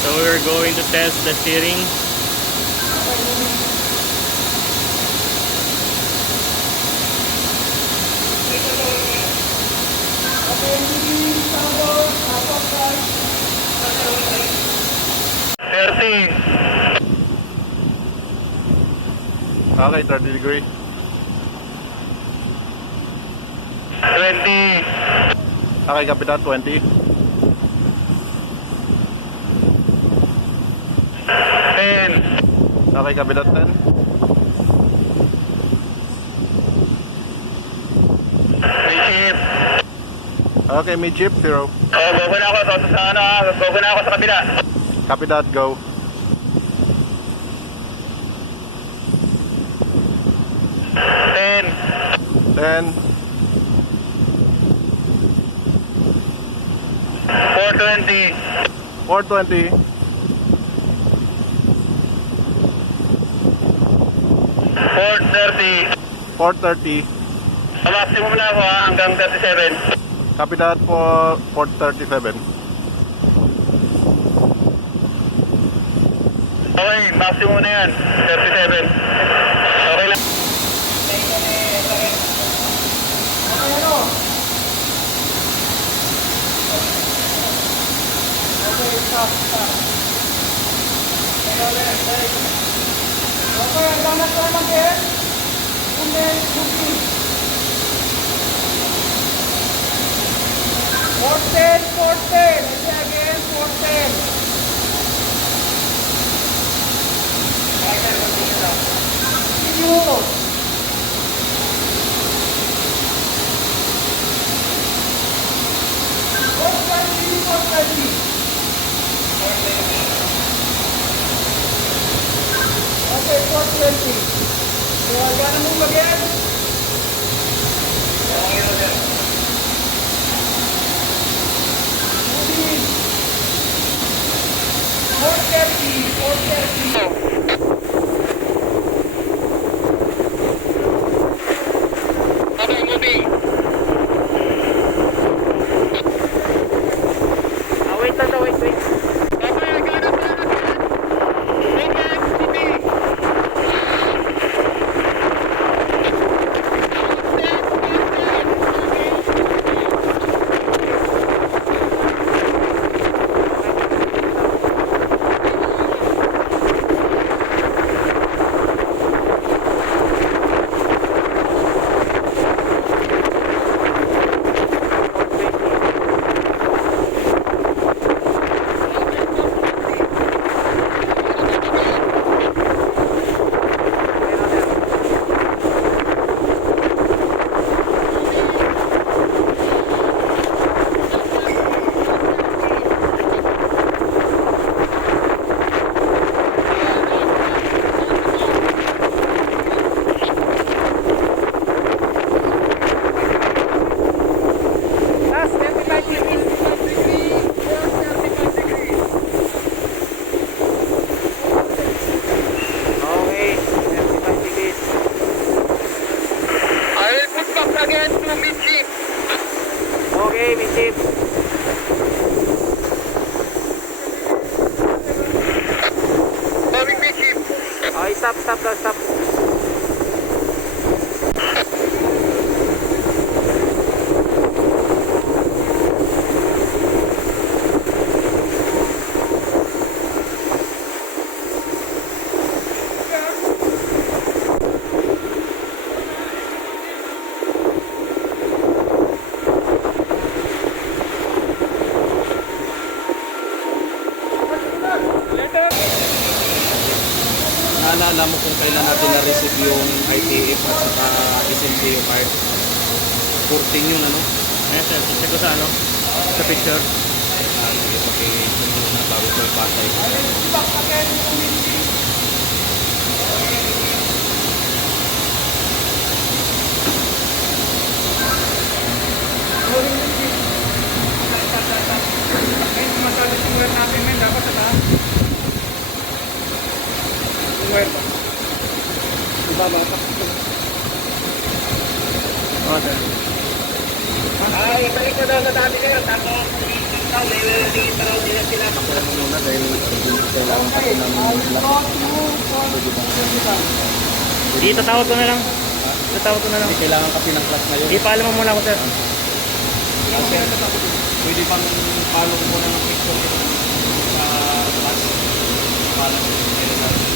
So we're going to test the steering. Okay, 30 degree. 20. Okay, Kapitan, 20. 10. Okay, Kapitan, 10. Midship. Okay, midship, 0. Go na ako sa ano, go na ako sa kabila. Kapitan, go. 10. 10. 420. 420. 430. 430. Sa maximum na ako hanggang 37. Kapitan, for 437. Okay, maximum na yan. 37. Okay lang. Okay, hanggang na ito lang din. Kunden, kundi. 410, 410. Again, 410. Continue. 430. Okay, 420. So, gano'n mong magyan? Moving. 430. Okay, moving. Wait lang daw, wait. Okay, I got it. Okay, moving. Again to midship. Okay, midship. Coming midship. Okay, stop. Naalala mo kung kailan natin na-receive yung ITF at saka SMCU card? 14 yun, ano? Ayan sir, check ko sa ano? Sa picture. Sige, paki-send mo na bago ko ipasay. Natin men dapat sa taas. Ibaba pa. Okay. Ay, balik na daw sa dati kayo. Tako. Ako naman muna dahil kailangan kasi ng lock. Dito tawag ko na lang. Tatawag ko na lang. Hindi kailangan kasi ng clutch ngayon. Ipaalam mo muna ako, sir. Pwede bang follow ko muna ng picture sa clutch? Paalam ko kailangan.